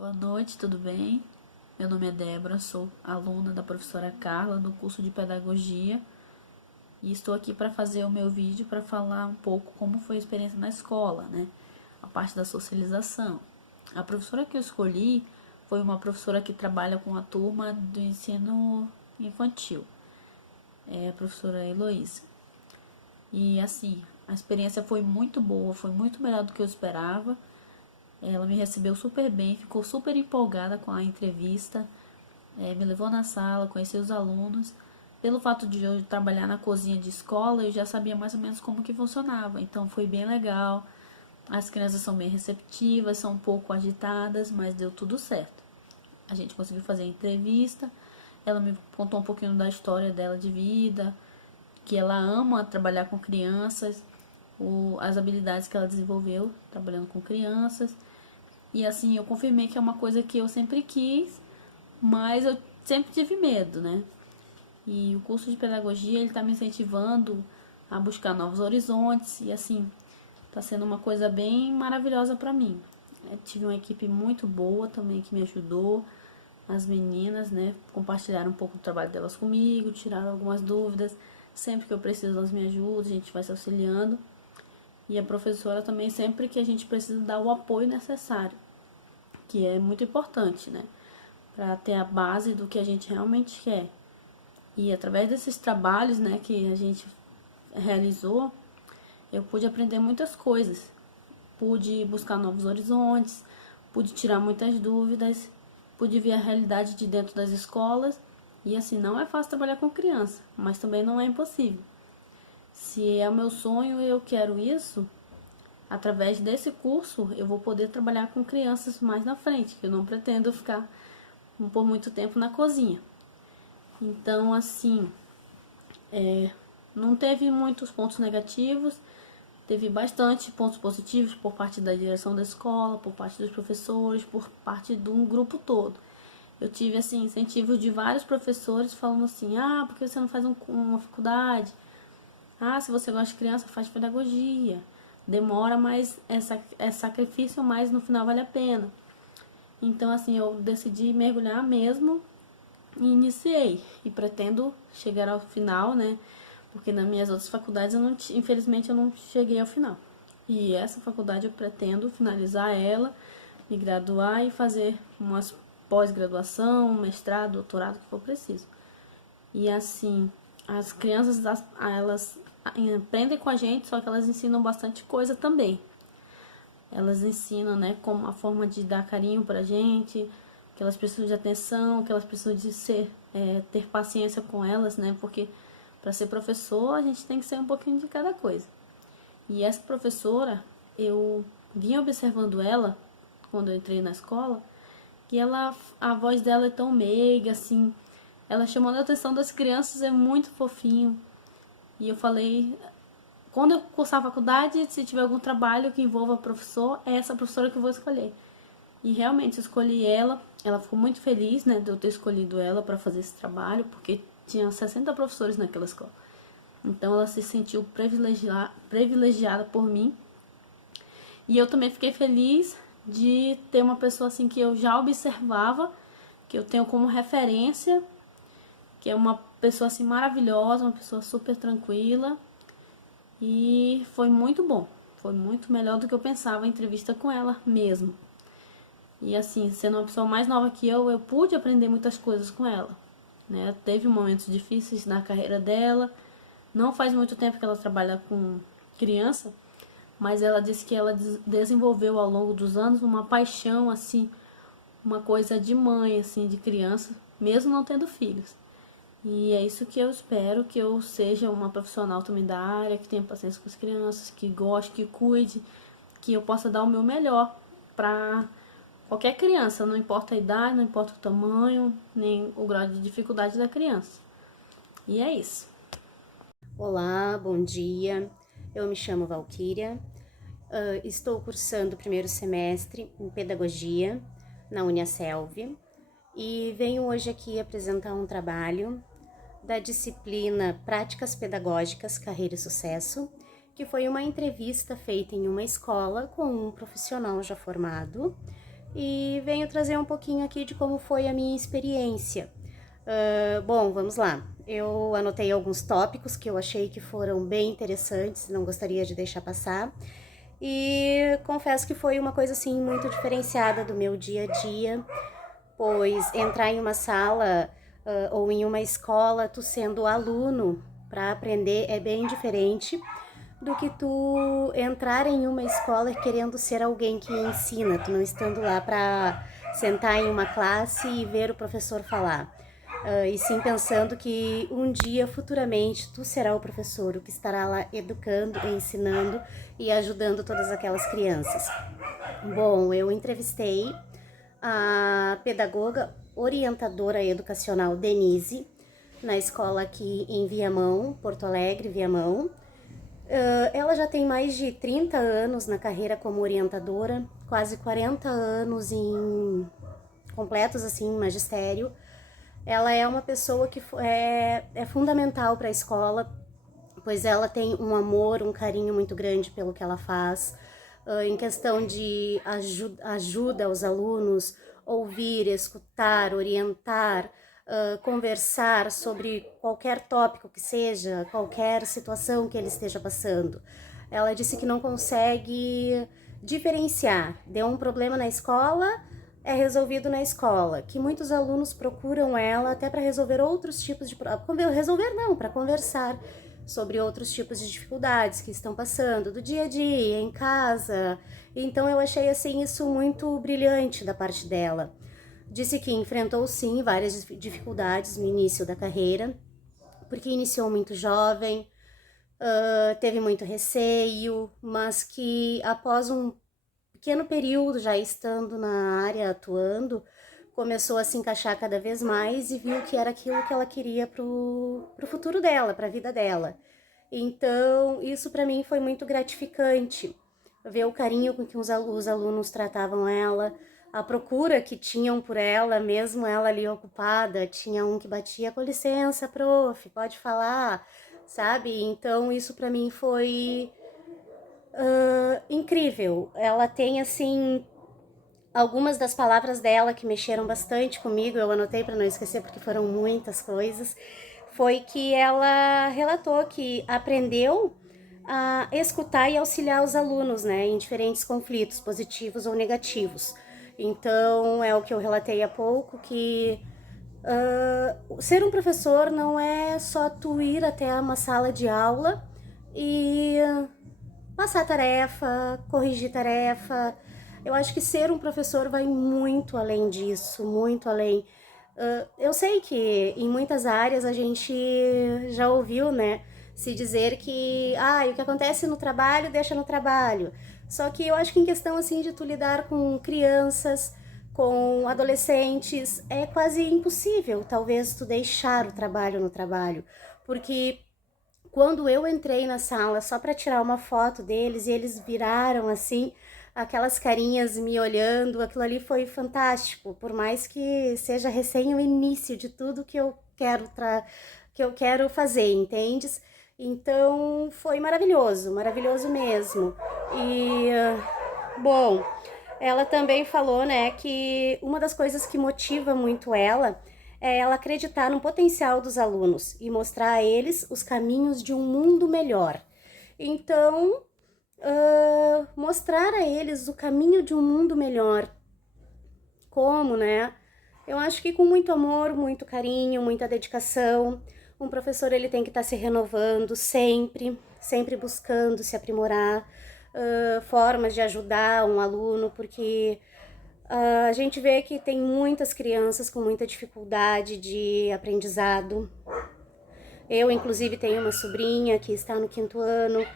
Boa noite, tudo bem? Meu nome é Débora, sou aluna da professora Carla do curso de Pedagogia e estou aqui para fazer o meu vídeo para falar um pouco como foi a experiência na escola, né? A parte da socialização. A professora que eu escolhi foi uma professora que trabalha com a turma do ensino infantil, é a professora Heloísa. E assim, a experiência foi muito boa, foi muito melhor do que eu esperava. Ela me recebeu super bem, ficou super empolgada com a entrevista, me levou na sala, conheci os alunos. Pelo fato de eu trabalhar na cozinha de escola, eu já sabia mais ou menos como que funcionava, então foi bem legal. As crianças são bem receptivas, são um pouco agitadas, mas deu tudo certo. A gente conseguiu fazer a entrevista, ela me contou um pouquinho da história dela de vida, que ela ama trabalhar com crianças, as habilidades que ela desenvolveu trabalhando com crianças. E assim, eu confirmei que é uma coisa que eu sempre quis, mas eu sempre tive medo, né? E o curso de pedagogia, ele tá me incentivando a buscar novos horizontes e assim, tá sendo uma coisa bem maravilhosa para mim. Tive uma equipe muito boa também que me ajudou. As meninas, né, compartilharam um pouco do trabalho delas comigo, tiraram algumas dúvidas. Sempre que eu preciso, elas me ajudam, a gente vai se auxiliando. E a professora também, sempre que a gente precisa dar o apoio necessário, que é muito importante, né? Para ter a base do que a gente realmente quer. E através desses trabalhos, né, que a gente realizou, eu pude aprender muitas coisas. Pude buscar novos horizontes, pude tirar muitas dúvidas, pude ver a realidade de dentro das escolas. E assim, não é fácil trabalhar com criança, mas também não é impossível. Se é o meu sonho e eu quero isso, através desse curso eu vou poder trabalhar com crianças mais na frente, que eu não pretendo ficar por muito tempo na cozinha. Então, assim, não teve muitos pontos negativos, teve bastante pontos positivos por parte da direção da escola, por parte dos professores, por parte de um grupo todo. Eu tive, assim, incentivo de vários professores falando assim, por que você não faz uma faculdade? Se você gosta de criança, faz pedagogia. Demora, mas é sacrifício, mas no final vale a pena. Então, assim, eu decidi mergulhar mesmo e iniciei. E pretendo chegar ao final, né? Porque nas minhas outras faculdades, infelizmente, eu não cheguei ao final. E essa faculdade eu pretendo finalizar ela, me graduar e fazer umas pós-graduação, mestrado, doutorado, que for preciso. E assim, as crianças, elas aprendem com a gente, só que elas ensinam bastante coisa também. Elas ensinam, né, como a forma de dar carinho pra gente, que elas precisam de atenção, que elas precisam de ter paciência com elas, né, porque para ser professor a gente tem que ser um pouquinho de cada coisa. E essa professora, eu vinha observando ela quando eu entrei na escola, que a voz dela é tão meiga, assim, ela chamando a atenção das crianças é muito fofinho. E eu falei, quando eu cursar a faculdade, se tiver algum trabalho que envolva professor, é essa professora que eu vou escolher. E realmente eu escolhi ela ficou muito feliz, né, de eu ter escolhido ela para fazer esse trabalho, porque tinha 60 professores naquela escola. Então ela se sentiu privilegiada por mim. E eu também fiquei feliz de ter uma pessoa assim que eu já observava, que eu tenho como referência, que é uma pessoa assim maravilhosa, uma pessoa super tranquila. E foi muito bom. Foi muito melhor do que eu pensava a entrevista com ela mesmo. E assim, sendo uma pessoa mais nova que eu pude aprender muitas coisas com ela, né? Teve momentos difíceis na carreira dela. Não faz muito tempo que ela trabalha com criança, mas ela disse que ela desenvolveu ao longo dos anos uma paixão, assim, uma coisa de mãe, assim, de criança, mesmo não tendo filhos. E é isso que eu espero, que eu seja uma profissional também da área, que tenha paciência com as crianças, que goste, que cuide, que eu possa dar o meu melhor para qualquer criança, não importa a idade, não importa o tamanho, nem o grau de dificuldade da criança. E é isso. Olá, bom dia. Eu me chamo Valquíria. Estou cursando o primeiro semestre em Pedagogia na Uniaselv e venho hoje aqui apresentar um trabalho da disciplina Práticas Pedagógicas, Carreira e Sucesso, que foi uma entrevista feita em uma escola com um profissional já formado, e venho trazer um pouquinho aqui de como foi a minha experiência. Bom, vamos lá. Eu anotei alguns tópicos que eu achei que foram bem interessantes, não gostaria de deixar passar. E confesso que foi uma coisa assim muito diferenciada do meu dia a dia, pois entrar em uma sala ou em uma escola, tu sendo aluno para aprender é bem diferente do que tu entrar em uma escola querendo ser alguém que ensina, tu não estando lá para sentar em uma classe e ver o professor falar. E sim pensando que um dia, futuramente, tu será o professor, o que estará lá educando, ensinando e ajudando todas aquelas crianças. Bom, eu entrevistei a pedagoga orientadora educacional Denise, na escola aqui em Viamão, Porto Alegre, Viamão. Ela já tem mais de 30 anos na carreira como orientadora, quase 40 anos em completos assim, em magistério. Ela é uma pessoa que é fundamental para a escola, pois ela tem um amor, um carinho muito grande pelo que ela faz, em questão de ajuda aos alunos, ouvir, escutar, orientar, conversar sobre qualquer tópico que seja, qualquer situação que ele esteja passando. Ela disse que não consegue diferenciar. Deu um problema na escola, é resolvido na escola, que muitos alunos procuram ela até para resolver outros tipos de resolver não, para conversar sobre outros tipos de dificuldades que estão passando do dia a dia, em casa. Então eu achei assim isso muito brilhante da parte dela. Disse que enfrentou sim várias dificuldades no início da carreira, porque iniciou muito jovem, teve muito receio, mas que após um pequeno período já estando na área atuando, começou a se encaixar cada vez mais e viu que era aquilo que ela queria pro futuro dela, para a vida dela. Então, isso para mim foi muito gratificante, ver o carinho com que os alunos tratavam ela, a procura que tinham por ela, mesmo ela ali ocupada, tinha um que batia, com licença, prof, pode falar, sabe? Então, isso para mim foi incrível. Ela tem, assim, algumas das palavras dela que mexeram bastante comigo, eu anotei para não esquecer porque foram muitas coisas, foi que ela relatou que aprendeu a escutar e auxiliar os alunos, né, em diferentes conflitos, positivos ou negativos. Então, é o que eu relatei há pouco, que ser um professor não é só tu ir até uma sala de aula e passar tarefa, corrigir tarefa. Eu acho que ser um professor vai muito além disso, muito além. Eu sei que em muitas áreas a gente já ouviu, né, se dizer que o que acontece no trabalho deixa no trabalho. Só que eu acho que em questão assim de tu lidar com crianças, com adolescentes, é quase impossível, talvez, tu deixar o trabalho no trabalho, porque quando eu entrei na sala só para tirar uma foto deles e eles viraram assim, aquelas carinhas me olhando, aquilo ali foi fantástico, por mais que seja recém o início de tudo que eu quero fazer, entendes? Então foi maravilhoso, maravilhoso mesmo. E bom, ela também falou, né, que uma das coisas que motiva muito ela é ela acreditar no potencial dos alunos e mostrar a eles os caminhos de um mundo melhor. Então, mostrar a eles o caminho de um mundo melhor. Como, né? Eu acho que com muito amor, muito carinho, muita dedicação. Um professor ele tem que estar se renovando sempre, sempre buscando se aprimorar, formas de ajudar um aluno, porque a gente vê que tem muitas crianças com muita dificuldade de aprendizado. Eu, inclusive, tenho uma sobrinha que está no 5º ano,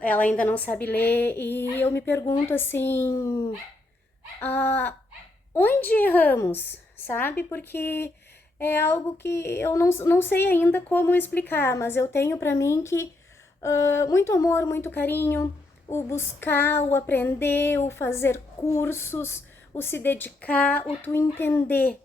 ela ainda não sabe ler, e eu me pergunto assim, onde erramos, sabe? Porque é algo que eu não sei ainda como explicar, mas eu tenho para mim que muito amor, muito carinho, o buscar, o aprender, o fazer cursos, o se dedicar, o tu entender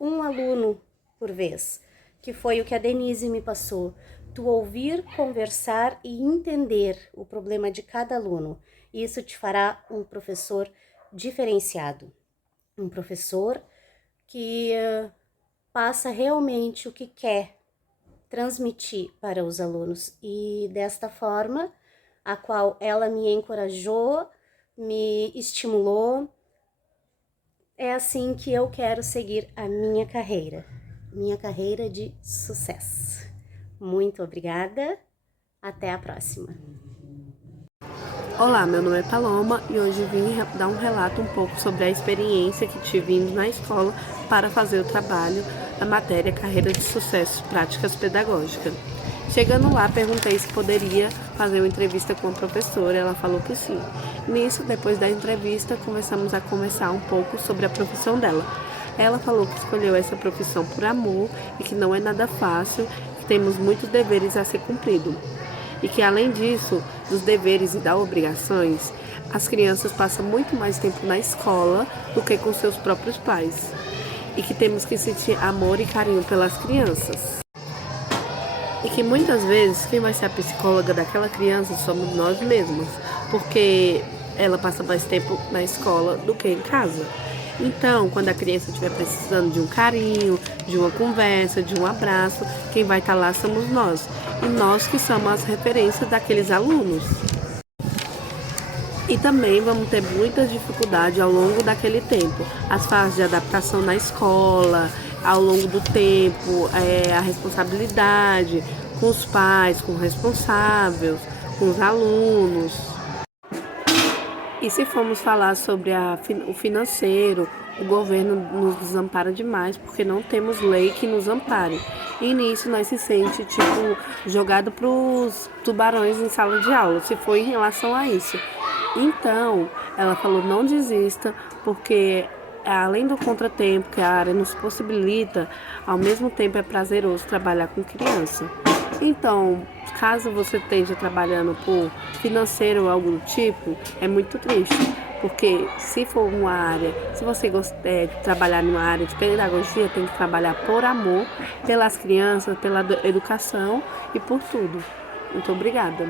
um aluno por vez, que foi o que a Denise me passou. Tu ouvir, conversar e entender o problema de cada aluno. Isso te fará um professor diferenciado, um professor que passa realmente o que quer transmitir para os alunos, e desta forma, a qual ela me encorajou, me estimulou, é assim que eu quero seguir a minha carreira de sucesso. Muito obrigada, até a próxima. Olá, meu nome é Paloma e hoje vim dar um relato um pouco sobre a experiência que tive indo na escola para fazer o trabalho da matéria Carreira de Sucesso, Práticas Pedagógicas. Chegando lá, perguntei se poderia fazer uma entrevista com a professora, ela falou que sim. Nisso, depois da entrevista, começamos a conversar um pouco sobre a profissão dela. Ela falou que escolheu essa profissão por amor e que não é nada fácil, que temos muitos deveres a ser cumpridos. E que, além disso, dos deveres e das obrigações, as crianças passam muito mais tempo na escola do que com seus próprios pais. E que temos que sentir amor e carinho pelas crianças. E que muitas vezes quem vai ser a psicóloga daquela criança somos nós mesmos, porque ela passa mais tempo na escola do que em casa. Então, quando a criança estiver precisando de um carinho, de uma conversa, de um abraço, quem vai estar lá somos nós. E nós que somos as referências daqueles alunos. E também vamos ter muitas dificuldades ao longo daquele tempo. As fases de adaptação na escola, ao longo do tempo, a responsabilidade com os pais, com os responsáveis, com os alunos. E se formos falar sobre o financeiro, o governo nos desampara demais porque não temos lei que nos ampare. E nisso nós se sente jogado para os tubarões em sala de aula, se for em relação a isso. Então, ela falou, não desista, porque além do contratempo que a área nos possibilita, ao mesmo tempo é prazeroso trabalhar com criança. Então, caso você esteja trabalhando por financeiro ou algo do tipo, é muito triste, porque se for uma área, se você de trabalhar numa área de pedagogia, tem que trabalhar por amor, pelas crianças, pela educação e por tudo. Muito obrigada.